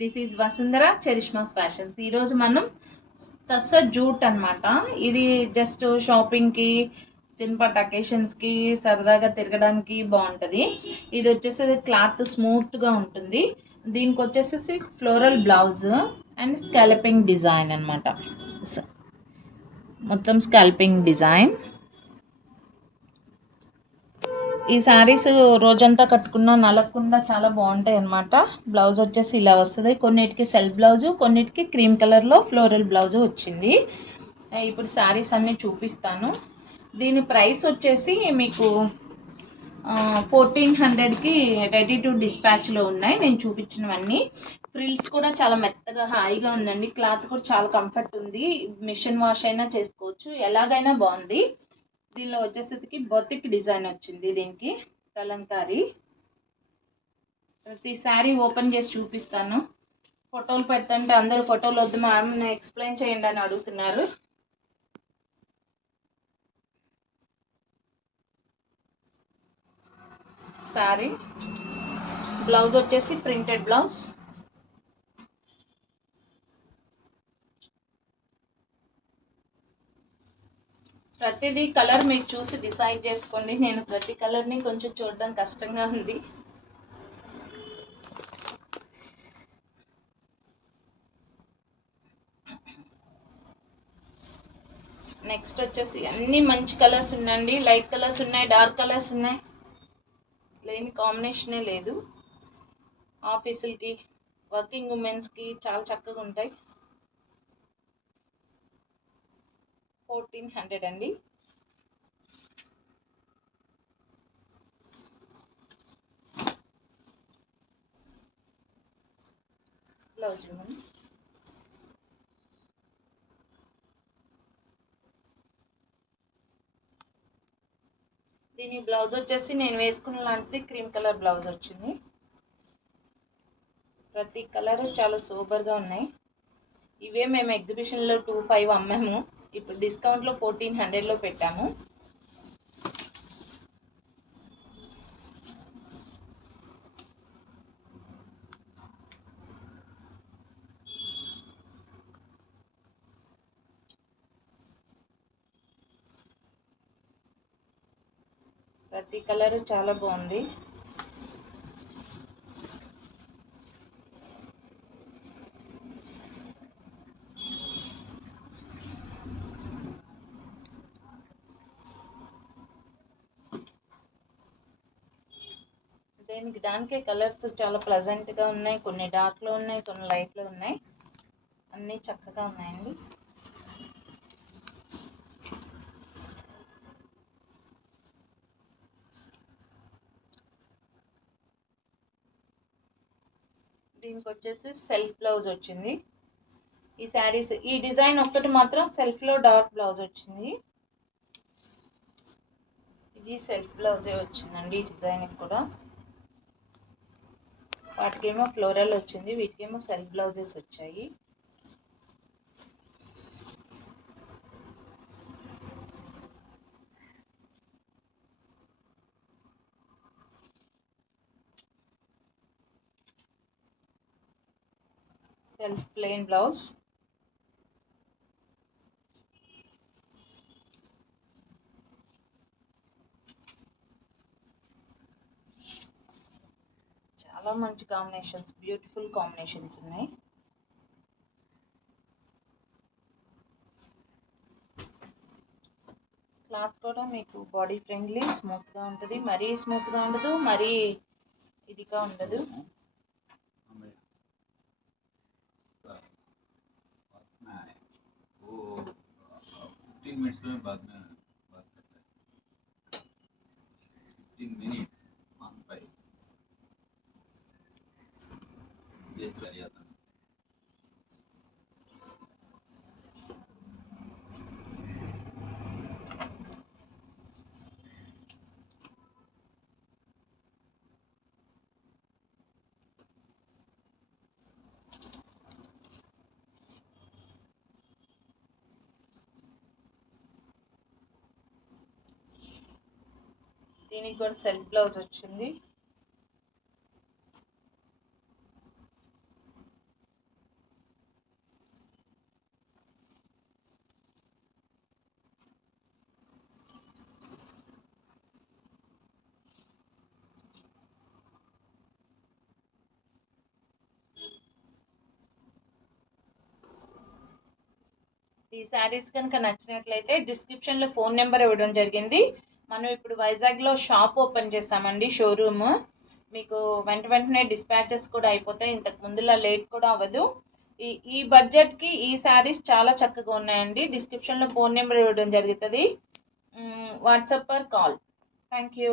This is Vasundhara Charishma's fashions. ఈరోజు మనం tussar jute అనమాట. ఇది జస్ట్ షాపింగ్కి, చిన్నపాటి అకేషన్స్కి, సరదాగా తిరగడానికి బాగుంటుంది. ఇది వచ్చేసి క్లాత్ స్మూత్గా ఉంటుంది. దీనికి వచ్చేసి floral blouse and scalping design అనమాట. మొత్తం స్కాల్పింగ్ డిజైన్. ఈ శారీస్ రోజంతా కట్టుకున్నా నలగకుండా చాలా బాగుంటాయి అన్నమాట. బ్లౌజ్ వచ్చేసి ఇలా వస్తుంది. కొన్నిటికి సెల్ఫ్ బ్లౌజు, కొన్నిటికి క్రీమ్ కలర్లో ఫ్లోరల్ బ్లౌజు వచ్చింది. ఇప్పుడు శారీస్ అన్నీ చూపిస్తాను. దీని ప్రైస్ వచ్చేసి మీకు 1400కి రెడీ టు డిస్పాచ్లో ఉన్నాయి నేను చూపించినవన్నీ. ఫ్రిల్స్ కూడా చాలా మెత్తగా హాయిగా ఉందండి. క్లాత్ కూడా చాలా కంఫర్ట్ ఉంది. మిషన్ వాష్ అయినా చేసుకోవచ్చు, ఎలాగైనా బాగుంది. దీనిలో వచ్చేసరికి బొతిక్ డిజైన్ వచ్చింది. దీనికి కలంకారీ. ప్రతి శారీ ఓపెన్ చేసి చూపిస్తాను. ఫోటోలు పెడుతుంటే అందరూ ఫోటోలు వద్దు మ్యామ్ ఎక్స్ప్లెయిన్ చేయండి అని అడుగుతున్నారు. శారీ బ్లౌజ్ వచ్చేసి ప్రింటెడ్ బ్లౌజ్. ప్రతిదీ కలర్ మీకు చూసి డిసైడ్ చేసుకోండి. నేను ప్రతి కలర్ని కొంచెం చూడడం కష్టంగా ఉంది. నెక్స్ట్ వచ్చేసి అన్ని మంచి కలర్స్ ఉన్నాయండి. లైట్ కలర్స్ ఉన్నాయి, డార్క్ కలర్స్ ఉన్నాయి, లేని కాంబినేషనే లేదు. ఆఫీసులకి, వర్కింగ్ ఉమెన్స్కి చాలా చక్కగా ఉంటాయి. 1400 అండి. బ్లౌజ్ దీని బ్లౌజ్ వచ్చేసి నేను వేసుకున్న లాంటి క్రీమ్ కలర్ బ్లౌజ్ వచ్చింది. ప్రతి కలర్ చాలా సూపర్గా ఉన్నాయి. ఇవే మేము ఎగ్జిబిషన్లో 2500 అమ్మాము. ఇప్పుడు డిస్కౌంట్లో 1400లో పెట్టాము. ప్రతి కలర్ చాలా బాగుంది. దానికే కలర్స్ చాలా ప్లెజెంట్గా ఉన్నాయి. కొన్ని డార్క్లో ఉన్నాయి, కొన్ని లైట్లో ఉన్నాయి. అన్నీ చక్కగా ఉన్నాయండి. దీనికి వచ్చేసి సెల్ఫ్ బ్లౌజ్ వచ్చింది. ఈ శారీస్ ఈ డిజైన్ ఒక్కటి మాత్రం సెల్ఫ్లో డార్క్ బ్లౌజ్ వచ్చింది. ఇది సెల్ఫ్ బ్లౌజే వచ్చిందండి. ఈ డిజైన్కి కూడా వాటికేమో ఫ్లోరల్ వచ్చింది, వీటికేమో సెల్ఫ్ బ్లౌజెస్ వచ్చాయి. Self plain blouse. చాలా మంచి కాంబినేషన్స్, బ్యూటిఫుల్ కాంబినేషన్స్ ఉన్నాయి. క్లాత్ కూడా మీకు బాడీ ఫ్రెండ్లీ, స్మూత్గా ఉంటుంది. మరీ స్మూత్గా ఉండదు, మరీ ఇదిగా ఉండదు. దీనికి కూడా సెల్ఫ్ బ్లౌజ్ వచ్చింది. ఈ శారీస్ కనుక నచ్చినట్లయితే డిస్క్రిప్షన్లో ఫోన్ నెంబర్ ఇవ్వడం జరిగింది. మనం ఇప్పుడు వైజాగ్లో షాప్ ఓపెన్ చేస్తామండి, షోరూమ్. మీకు వెంటనే డిస్పాచెస్ కూడా అయిపోతాయి, ఇంతకు ముందులా లేట్ కూడా అవ్వదు. ఈ బడ్జెట్కి ఈ శారీస్ చాలా చక్కగా ఉన్నాయండి. డిస్క్రిప్షన్లో ఫోన్ నెంబర్ ఇవ్వడం జరుగుతుంది, WhatsApp per call. Thank you.